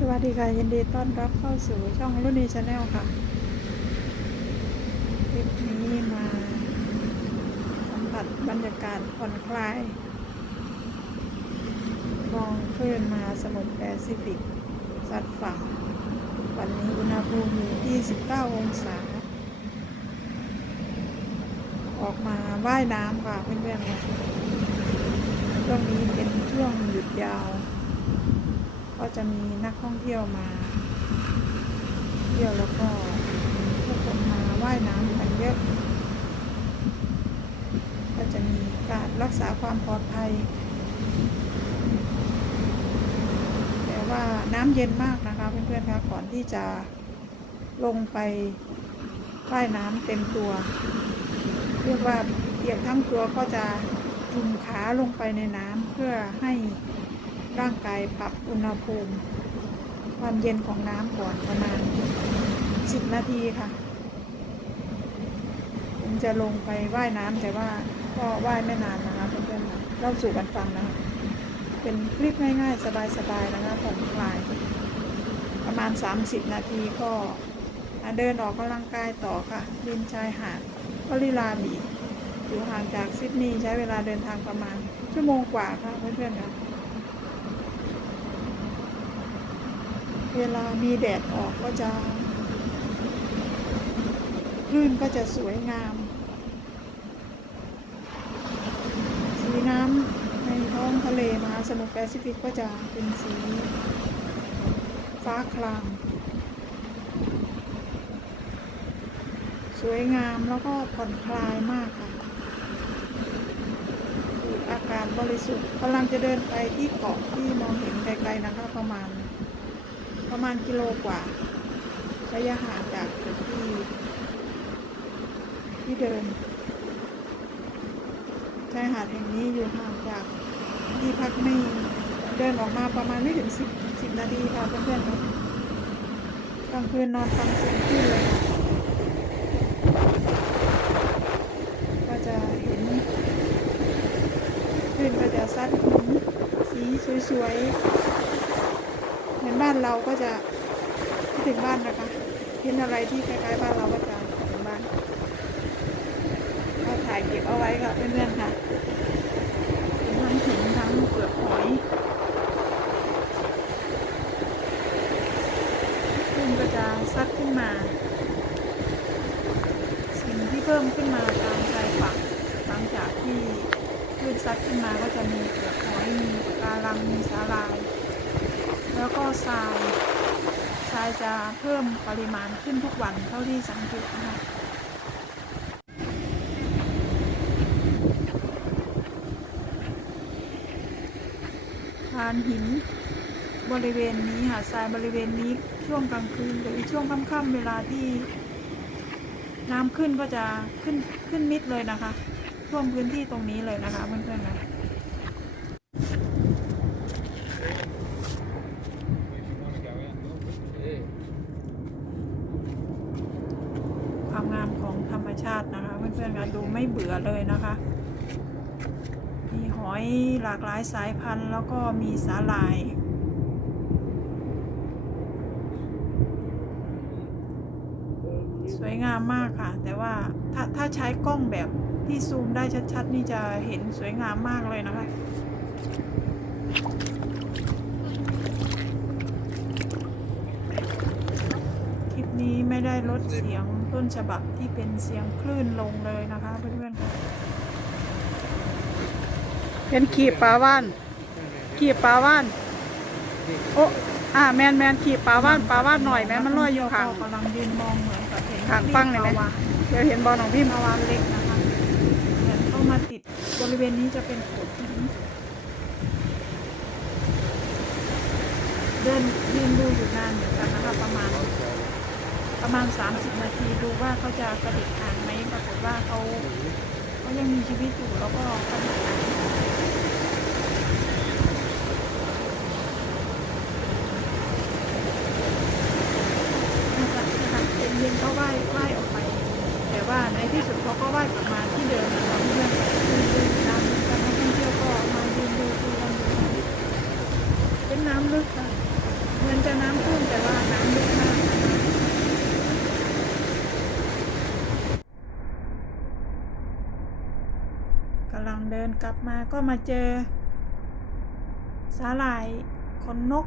สวัสดีค่ะ ยินดีต้อนรับเข้าสู่ช่องรุ่นนีชาแนลค่ะคลิปนี้มาสัมผัสบรรยากาศผ่อนคลายมองคลื่นมาสมุทรแปซิฟิกสัดฝั่ง วันนี้อุณหภูมิอยู่ 29 องศา ออกมาว่ายน้ำค่ะเพื่อนๆช่วงนี้เป็นช่วงหยุดยาว ก็จะมีนักท่องเที่ยวมา เที่ยวแล้วก็ทุกคนมาว่ายน้ำกันเยอะก็จะมีการรักษาความปลอดภัย แต่ว่าน้ำเย็นมากนะคะเพื่อนๆคะก่อนที่จะลงไปว่ายน้ำเต็มตัว เรียกว่าเปียกทั้งตัวก็จะจุ่มขาลงไปในน้ำเพื่อให้ ร่างกายปรับอุณหภูมิ ความเย็นของน้ำก่อนประมาณ 10 นาทีค่ะ ผมจะลงไปว่ายน้ำแต่ว่าก็ว่ายไม่นานนะคะเพื่อนๆเล่าสู่กันฟังนะคะเป็นคลิปง่ายๆ สบายๆนะคะผ่อนคลาย ประมาณ 30 นาทีก็เดินออกกำลังกายต่อค่ะริมชายหาดวลิลาบีอยู่ห่างจากซิดนีย์ใช้เวลาเดินทางประมาณชั่วโมงกว่าค่ะเพื่อนๆค่ะ เวลามีแดดออกก็จะคลื่นก็จะสวยงาม สีน้ำในท้องทะเลมหาสมุทรแปซิฟิกก็จะเป็นสี ฟ้าครามสวยงามแล้วก็ผ่อนคลายมากค่ะอากาศบริสุทธิ์กำลังจะเดินไปที่เกาะที่มองเห็นไกลๆนะคะประมาณ ประมาณกิโลกว่า ระยะห่างจากที่ที่เดินชายหาดแห่งนี้อยู่ห่างจากที่พักไม่เดินออกมาประมาณไม่ถึงสิบสิบนาทีค่ะเพื่อนๆครับกลางคืนนอนฟังเสียงคลื่นเลยค่ะก็จะเห็นคลื่นก็จะซัดหินสีสวยๆ เหมือนบ้านเราก็จะคิดถึงบ้านนะคะเห็นอะไรที่คล้ายๆบ้านเราก็จะคิดถึงบ้านก็ถ่ายเก็บเอาไว้ค่ะเพื่อนๆค่ะทั้งหินทั้งเปลือกหอยขึ้นก็จะซัดขึ้นมา สิ่งที่เพิ่มขึ้นมาตามชายฝั่งหลังจากที่คลื่นซัดขึ้นมาก็จะมีเปลือกหอยมีปะการังมีสาลาย แล้วก็ทรายทรายจะเพิ่มปริมาณขึ้นทุกวันเท่าที่สังเกตนะคะฐานหินบริเวณนี้หาดทรายบริเวณนี้ช่วงกลางคืนหรือช่วงค่ำๆเวลาที่น้ำขึ้นก็จะขึ้นขึ้นมิดเลยนะคะท่วมพื้นที่ตรงนี้เลยนะคะเพื่อนๆนะ ความงามของธรรมชาตินะคะ เพื่อนๆกันดูไม่เบื่อเลยนะคะ มีหอยหลากหลายสายพันธุ์ แล้วก็มีสาหร่ายสวยงามมากค่ะ แต่ว่าถ้าถ้าใช้กล้องแบบที่ซูมได้ชัดๆ นี่จะเห็นสวยงามมากเลยนะคะ คลิปนี้ ไม่ได้ลดเสียงต้นฉบับที่เป็นเสียงคลื่นลงเลยนะคะเพื่อนๆค่ะเป็นขีบปลาว่านขีบปลาว่านโอ้อ่าแมนแมนขีบปลาว่านปลาว่านหน่อยแม่มันลอยอยู่ข้างกำลังยืนมองเหมือนกับเห็นข้างฟังเลยไหมปลาวาฬเดี๋ยวเห็นบอลของพี่ปลาวานเล็กนะคะเหมือนเข้ามาติดบริเวณนี้จะเป็นโขดหินเดินยืนดูอยู่นานเหมือนกันนะคะประมาณ ประมาณ 30 นาทีดูว่าเขาจะกระดิกหางไหมปรากฏว่าเขาเขายังมีชีวิตอยู่แล้วก็กระดิกหางนะคะนะคะเป็นเย็นเขาว่ายว่ายออกไป แต่ว่าในที่สุดเขาก็ว่ายกลับมาที่เดิมนะคะเพื่อนๆยืนดูนานเหมือนกันท่องเที่ยวก็มายืนดูคุยกันอยู่นเป็นน้ำลึกค่ะเหมือนจะน้ำท่วมแต่ว่าน้ำลึกมากนะคะกำลัง เดินกลับมาก็มาเจอ สาหร่ายขนนก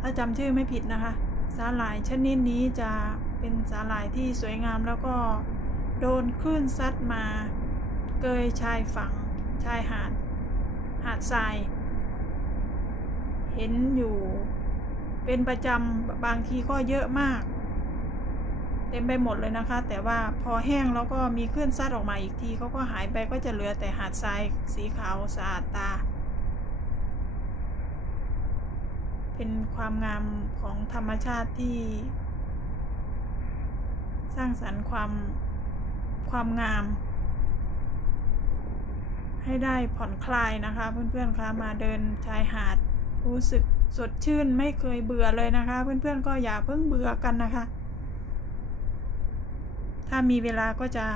ถ้าจำชื่อไม่ผิดนะคะ สาหร่ายชนิดนี้จะเป็นสาหร่ายที่สวยงามแล้วก็โดนคลื่นซัดมา เกยชายฝั่ง ชายหาด หาดทราย เห็นอยู่เป็นประจำบางทีก็เยอะมาก เต็มไปหมดเลยนะคะ แต่ว่าพอแห้งแล้วก็มีคลื่นซัดออกมาอีกทีเขาก็หายไปก็จะเหลือแต่หาดทรายสีขาวสะอาดตา เป็นความงามของธรรมชาติที่ สร้างสรรค์ความความงาม ให้ได้ผ่อนคลายนะคะ เพื่อนๆคะมาเดินชายหาดรู้สึกสดชื่นไม่เคยเบื่อเลยนะคะ เพื่อนๆก็อย่าเพิ่งเบื่อกันนะคะ ถ้ามีเวลาก็จะ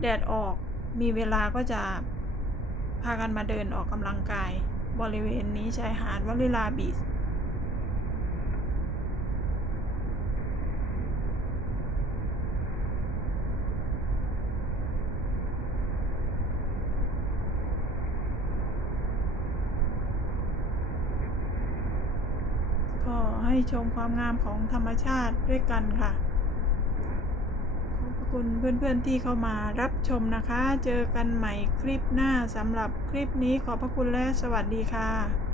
แดดออก มีเวลาก็จะพากันมาเดินออกกำลังกาย บริเวณนี้ชายหาดวลิลาบีชก็ให้ชมความงามของธรรมชาติด้วยกันค่ะ คุณเพื่อนๆที่เข้ามารับชมนะคะ เจอกันใหม่คลิปหน้าสำหรับคลิปนี้ขอบพระคุณและสวัสดีค่ะ